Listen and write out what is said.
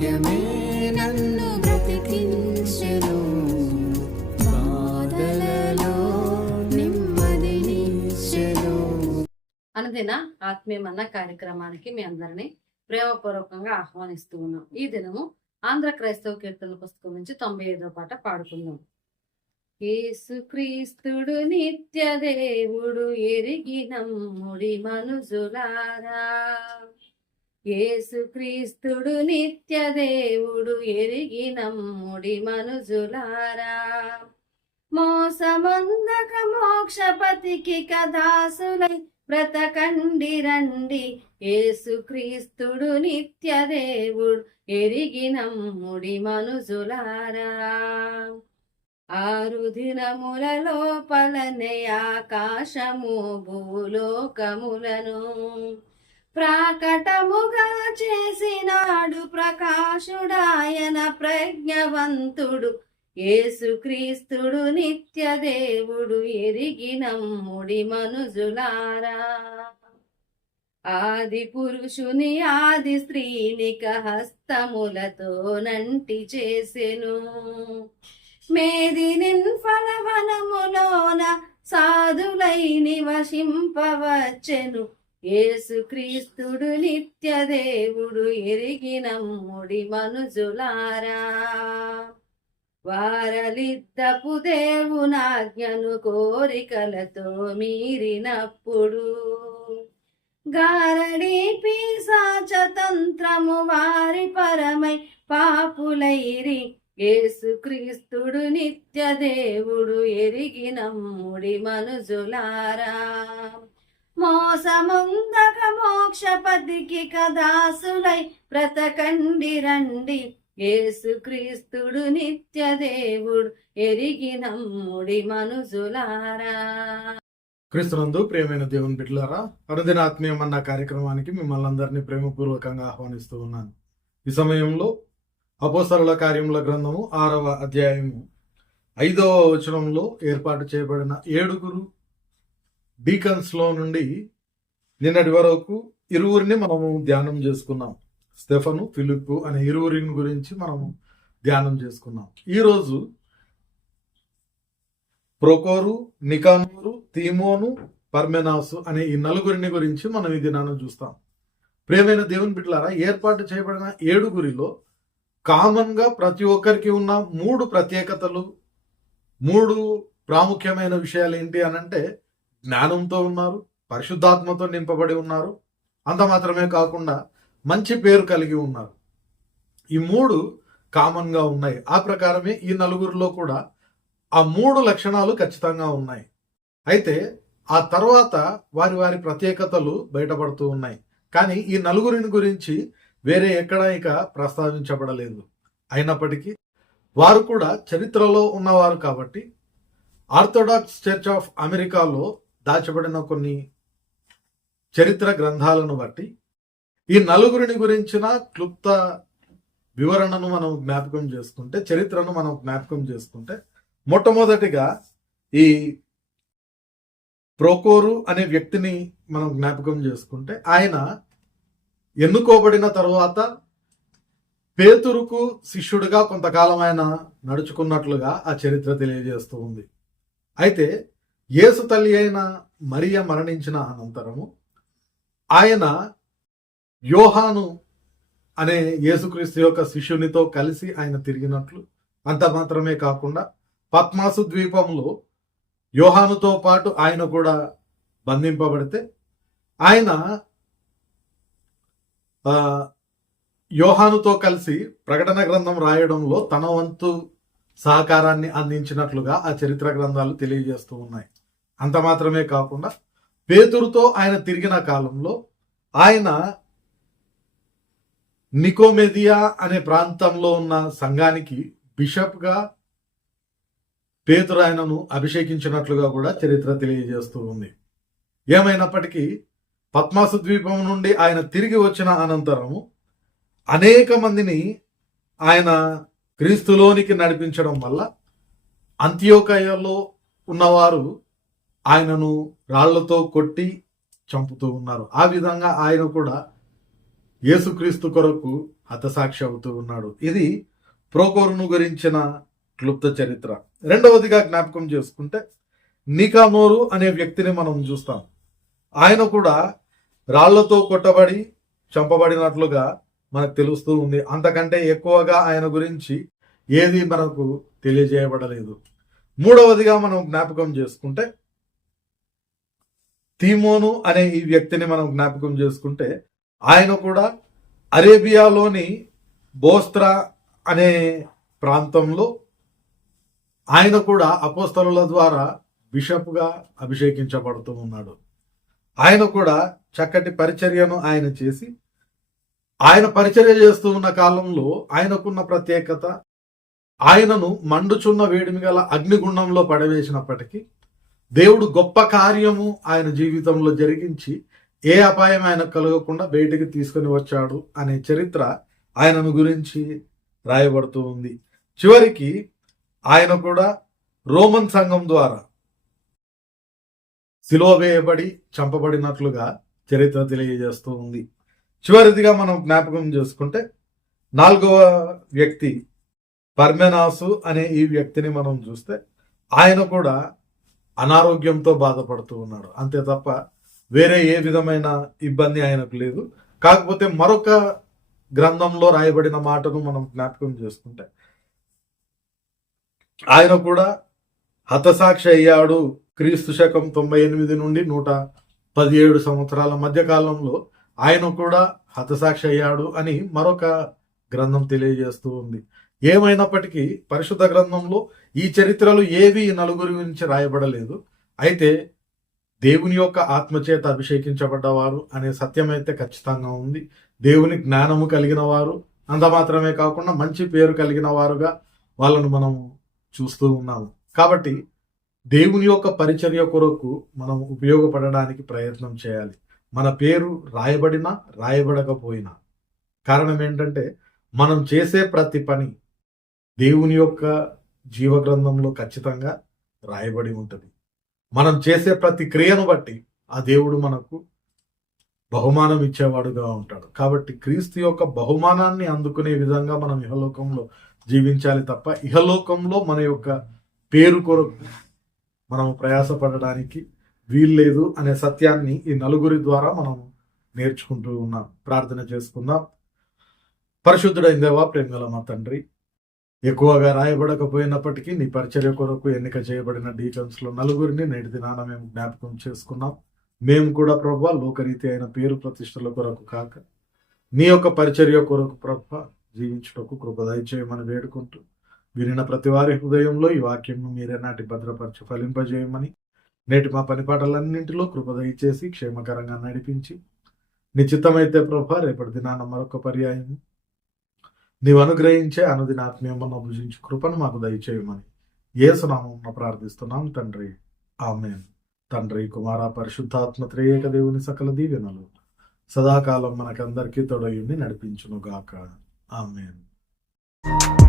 వాక్యమే నన్ను బ్రతికించెను. బాధలలో నెమ్మదినిచ్చెను అనుదిన ఆత్మీయమన్న కార్యక్రమానికి మీ అందరినీ ప్రేమపూర్వకంగా ఆహ్వానిస్తూ ఉన్నాం. ఈ దినము ఆంధ్ర క్రైస్తవ కీర్తన పుస్తకం నుంచి తొంభై ఐదో పాట పాడుకుందాం. యేసుక్రీస్తుడు నిత్య దేవుడు ఎరిగిన ముడి మనుజులారా. ఏసుక్రీస్తుడు నిత్య దేవుడు ఎరిగి ముడి మనుజులారా. మోసమందక మోక్షపతికి కదాసులై బ్రతకండి రండి. ఏసుక్రీస్తుడు నిత్య దేవుడు ఎరిగి ముడి మనుజులారా. ఆరు దినముల లోపలనే ఆకాశము భూలోకములను ప్రాకటముగా చేసినాడు ప్రకాశుడాయన ప్రజ్ఞవంతుడు. ఏసుక్రీస్తుడు నిత్య దేవుడు ఎరిగిన ముడి మనుజులారా. ఆది పురుషుని ఆది స్త్రీనిక హస్తములతో నంటి చేసెను. మేదినిన్ ఫలవనములోన సాధులై నివసింపవచ్చెను. ఏసుక్రీస్తుడు నిత్య దేవుడు ఎరిగిన ముడి మనుజులారా. వారలిద్దపు దేవునాజ్ఞను కోరికలతో మీరినప్పుడు గారడి పీసాచతంత్రము వారి పరమై పాపులైరి ఏసుక్రీస్తుడు నిత్య దేవుడు ఎరిగిన ముడి మనుజులారా. మోసముందక మోక్షపతికి కదాసులై బ్రతకండి రండి ఏసుక్రీస్తుడు నిత్య దేవుడు ఎరిగిన ముడి మనుజులారా. క్రీస్తునందు ప్రియమైన దేవుని బిడ్డలారా అనుదిన ఆత్మీయం అన్న కార్యక్రమానికి మిమ్మల్ని అందరినీ ప్రేమపూర్వకంగా ఆహ్వానిస్తూ ఉన్నాను. ఈ సమయంలో అపోసరుల కార్యముల గ్రంథము ఆరవ అధ్యాయము ఐదవ వచనంలో ఏర్పాటు చేయబడిన ఏడుగురు డీకన్స్లో నుండి నిన్నటి వరకు ఇరువురిని మనము ధ్యానం చేసుకున్నాం. స్టెఫను ఫిలిప్ అనే ఇరువురిని గురించి మనము ధ్యానం చేసుకున్నాం. ఈరోజు ప్రొకోరు నికానూరు తీమోను పర్మెనాసు అనే ఈ నలుగురిని గురించి మనం ఈ దినాన్ని చూస్తాం. ప్రేమైన దేవుని బిడ్డలారా ఏర్పాటు చేయబడిన ఏడుగురిలో కామన్గా ప్రతి ఒక్కరికి ఉన్న మూడు ప్రత్యేకతలు మూడు ప్రాముఖ్యమైన విషయాలు ఏంటి అని అంటే జ్ఞానంతో ఉన్నారు పరిశుద్ధాత్మతో నింపబడి ఉన్నారు. అంత మాత్రమే కాకుండా మంచి పేరు కలిగి ఉన్నారు. ఈ మూడు కామన్గా ఉన్నాయి. ఆ ప్రకారమే ఈ నలుగురిలో కూడా ఆ మూడు లక్షణాలు ఖచ్చితంగా ఉన్నాయి. అయితే ఆ తర్వాత వారి వారి ప్రత్యేకతలు బయటపడుతూ ఉన్నాయి. కానీ ఈ నలుగురిని గురించి వేరే ఎక్కడా ఇక ప్రస్తావించబడలేదు. అయినప్పటికీ వారు కూడా చరిత్రలో ఉన్నవారు కాబట్టి ఆర్థోడాక్స్ చర్చ్ ఆఫ్ అమెరికాలో దాచబడిన కొన్ని చరిత్ర గ్రంథాలను బట్టి ఈ నలుగురిని గురించిన క్లుప్త వివరణను మనం జ్ఞాపకం చేసుకుంటే చరిత్రను మనం జ్ఞాపకం చేసుకుంటే మొట్టమొదటిగా ఈ ప్రోకోరు అనే వ్యక్తిని మనం జ్ఞాపకం చేసుకుంటే ఆయన ఎన్నుకోబడిన తరువాత పేతురుకు శిష్యుడిగా కొంతకాలం ఆయన నడుచుకున్నట్లుగా ఆ చరిత్ర తెలియజేస్తూ ఉంది. అయితే యేసు తల్లి అయిన మరియ మరణించిన అనంతరము ఆయన యోహాను అనే యేసుక్రీస్తు యొక్క శిష్యునితో కలిసి ఆయన తిరిగినట్లు. అంత మాత్రమే కాకుండా పద్మాసు ద్వీపంలో యోహానుతో పాటు ఆయన కూడా బంధింపబడితే ఆయన యోహానుతో కలిసి ప్రకటన గ్రంథం రాయడంలో తన వంతు సహకారాన్ని అందించినట్లుగా ఆ చరిత్ర గ్రంథాలు తెలియజేస్తూ ఉన్నాయి. అంత మాత్రమే కాకుండా పేతురుతో ఆయన తిరిగిన కాలంలో ఆయన నికోమెదియా అనే ప్రాంతంలో ఉన్న సంఘానికి బిషప్గా పేతురు ఆయనను అభిషేకించినట్లుగా కూడా చరిత్ర తెలియజేస్తూ ఉంది. ఏమైనప్పటికీ పద్మాసు ద్వీపం నుండి ఆయన తిరిగి వచ్చిన అనంతరము అనేక మందిని ఆయన క్రీస్తులోనికి నడిపించడం వల్ల అంత్యోకయలో ఉన్నవారు ఆయనను రాళ్ళతో కొట్టి చంపుతూ ఉన్నారు. ఆ విధంగా ఆయన కూడా యేసుక్రీస్తు కొరకు హతసాక్షి అవుతూ ఉన్నాడు. ఇది ప్రోకోరును గురించిన క్లుప్త చరిత్ర. రెండవదిగా జ్ఞాపకం చేసుకుంటే నికానోరు అనే వ్యక్తిని మనం చూస్తాం. ఆయన కూడా రాళ్ళతో కొట్టబడి చంపబడినట్లుగా మనకు తెలుస్తూ ఉంది. అంతకంటే ఎక్కువగా ఆయన గురించి ఏది మనకు తెలియజేయబడలేదు. మూడవదిగా మనం జ్ఞాపకం చేసుకుంటే తీమోను అనే ఈ వ్యక్తిని మనం జ్ఞాపకం చేసుకుంటే ఆయన కూడా అరేబియాలోని బోస్త్రా అనే ప్రాంతంలో ఆయన కూడా అపోస్తరుల ద్వారా బిషప్గా అభిషేకించబడుతూ ఉన్నాడు. ఆయన కూడా చక్కటి పరిచర్యను ఆయన చేసి ఆయన పరిచర్య చేస్తూ ఉన్న కాలంలో ఆయనకున్న ప్రత్యేకత ఆయనను మండుచున్న వేడిమి గల అగ్నిగుండంలో పడవేసినప్పటికీ దేవుడు గొప్ప కార్యము ఆయన జీవితంలో జరిగించి ఏ అపాయం ఆయన కలగకుండా బయటికి తీసుకొని వచ్చాడు అనే చరిత్ర ఆయనను గురించి రాయబడుతూ ఉంది. చివరికి ఆయన కూడా రోమన్ సంఘం ద్వారా సిలువ వేయబడి చంపబడినట్లుగా చరిత్ర తెలియజేస్తూ ఉంది. చివరిదిగా మనం జ్ఞాపకం చేసుకుంటే నాలుగవ వ్యక్తి పర్మెనాసు అనే ఈ వ్యక్తిని మనం చూస్తే ఆయన కూడా అనారోగ్యంతో బాధపడుతూ ఉన్నాడు. అంతే తప్ప వేరే ఏ విధమైన ఇబ్బంది ఆయనకు లేదు. కాకపోతే మరొక గ్రంథంలో రాయబడిన మాటను మనం జ్ఞాపకం చేసుకుంటే ఆయన కూడా హతసాక్షి అయ్యాడు క్రీస్తు శకం తొంభై ఎనిమిది నుండి నూట పదిహేడు సంవత్సరాల మధ్య కాలంలో ఆయన కూడా హతసాక్షి అయ్యాడు అని మరొక గ్రంథం తెలియజేస్తూ ఉంది. ఏమైనప్పటికీ పరిశుద్ధ గ్రంథంలో ఈ చరిత్రలు ఏవి నలుగురి గురించి రాయబడలేదు. అయితే దేవుని యొక్క ఆత్మచేత అభిషేకించబడ్డవారు అనే సత్యం అయితే ఖచ్చితంగా ఉంది. దేవుని జ్ఞానము కలిగిన వారు అంత మాత్రమే కాకుండా మంచి పేరు కలిగిన వారుగా వాళ్ళను మనం చూస్తూ ఉన్నాము. కాబట్టి దేవుని యొక్క పరిచర్య కొరకు మనం ఉపయోగపడడానికి ప్రయత్నం చేయాలి. మన పేరు రాయబడినా రాయబడకపోయినా. కారణం ఏంటంటే మనం చేసే ప్రతి పని దేవుని యొక్క జీవగ్రంథంలో ఖచ్చితంగా రాయబడి ఉంటుంది. మనం చేసే ప్రతి క్రియను బట్టి ఆ దేవుడు మనకు బహుమానం ఇచ్చేవాడుగా ఉంటాడు. కాబట్టి క్రీస్తు యొక్క బహుమానాన్ని అందుకునే విధంగా మనం ఇహలోకంలో జీవించాలి తప్ప ఇహలోకంలో మన యొక్క పేరు కొరకు మనం ప్రయాసపడడానికి వీల్లేదు అనే సత్యాన్ని ఈ నలుగురి ద్వారా మనం నేర్చుకుంటూ ఉన్నాం. ప్రార్థన చేసుకుందాం. పరిశుద్ధుడైన దేవా ప్రేమగల మా తండ్రి ఎక్కువగా రాయబడకపోయినప్పటికీ నీ పరిచర్య కొరకు ఎన్నిక చేయబడిన డీటెయిల్స్ నలుగురిని నేటి దినాన మేము జ్ఞాపకం చేసుకున్నాం. మేము కూడా ప్రభా లోకరీతి అయిన పేరు ప్రతిష్టల కొరకు కాక నీ యొక్క పరిచర్య కొరకు ప్రభ జీవించుటకు కృపదయ చేయమని వేడుకుంటూ వినిన ప్రతి వారి హృదయంలో ఈ వాక్యంను మీరే నాటి భద్రపరచి ఫలింపజేయమని నేటి మా పనిపాటలన్నింటిలో కృపదయ చేసి క్షేమకరంగా నడిపించి నిశ్చితమైతే ప్రభ రేపటి దినాన మరొక పర్యాయం నీవు అనుగ్రహించే అనుదిన ఆత్మీయమన్న భుజించు కృపను మాకు దయచేయమని ఏసునామం ప్రార్థిస్తున్నాం తండ్రి. ఆమెన్. తండ్రి కుమార పరిశుద్ధాత్మ త్రియేక దేవుని సకల దీవెనలు సదాకాలం మనకందరికీ తొడయుండి నడిపించును గాక ఆమెన్.